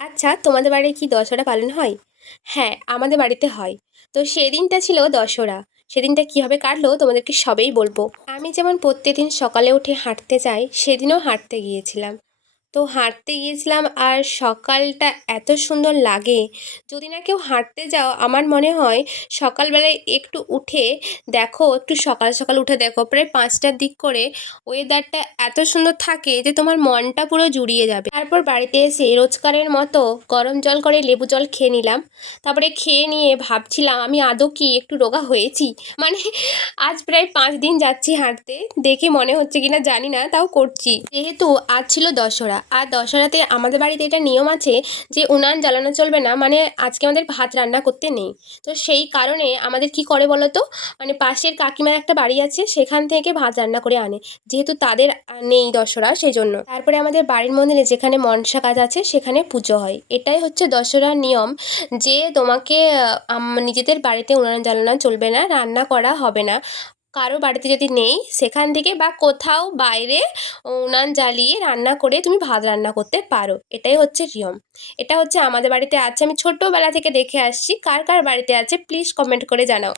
আচ্ছা, তোমাদের বাড়ি কি দশহরা পালন হয়? হ্যাঁ, আমাদের বাড়িতে হয়। তো সেদিনটা ছিল দশহরা। সেদিনটা কীভাবে কাটলো তোমাদেরকে সবেই বলবো। আমি যেমন প্রত্যেকদিন সকালে উঠে হাঁটতে যাই, সেদিনও হাঁটতে গিয়েছিলাম। তো হাঁটতে গিয়েছিলাম আর সকালটা এত সুন্দর লাগে। যদি না কেউ হাঁটতে যাও, আমার মনে হয় সকালবেলায় একটু উঠে দেখো, একটু সকাল সকাল উঠে দেখো, প্রায় 5টার দিক করে ওয়েদারটা এত সুন্দর থাকে যে তোমার মনটা পুরো জুড়িয়ে যাবে। তারপর বাড়িতে এসে রোজকারের মতো গরম জল করে লেবু জল খেয়ে নিলাম। তারপরে খেয়ে নিয়ে ভাবছিলাম আমি আদৌ কি একটু রোগা হয়েছি। মানে আজ প্রায় 5 দিন যাচ্ছি হাঁটতে, দেখে মনে হচ্ছে কিনা জানি না, তাও করছি। যেহেতু আজ ছিল দশহরা, আর দশহরাতে আমাদের বাড়িতে এটা নিয়ম আছে যে উনান জ্বালানো চলবে না, মানে আজকে আমাদের ভাত রান্না করতে নেই। তো সেই কারণে আমাদের কি করে বলো তো, মানে পাশের কাকিমার একটা বাড়ি আছে, সেখান থেকে ভাত রান্না করে আনে, যেহেতু তাদের নেই দশহরা সেই জন্য। তারপরে আমাদের বাড়ির মন্দিরে যেখানে মনসা গাছ আছে সেখানে পুজো হয়। এটাই হচ্ছে দশহরার নিয়ম, যে তোমাকে নিজেদের বাড়িতে উনান জ্বালানো চলবে না, রান্না করা হবে না। কারো বাড়িতে যদি নেই সেখান থেকে বা কোথাও বাইরে উনান জ্বালিয়ে রান্না করে তুমি ভাত রান্না করতে পারো। এটাই হচ্ছে নিয়ম। এটা হচ্ছে আমাদের বাড়িতে আছে, আমি ছোট্টবেলা থেকে দেখে আসছি। কার কার বাড়িতে আছে প্লিজ কমেন্ট করে জানাও।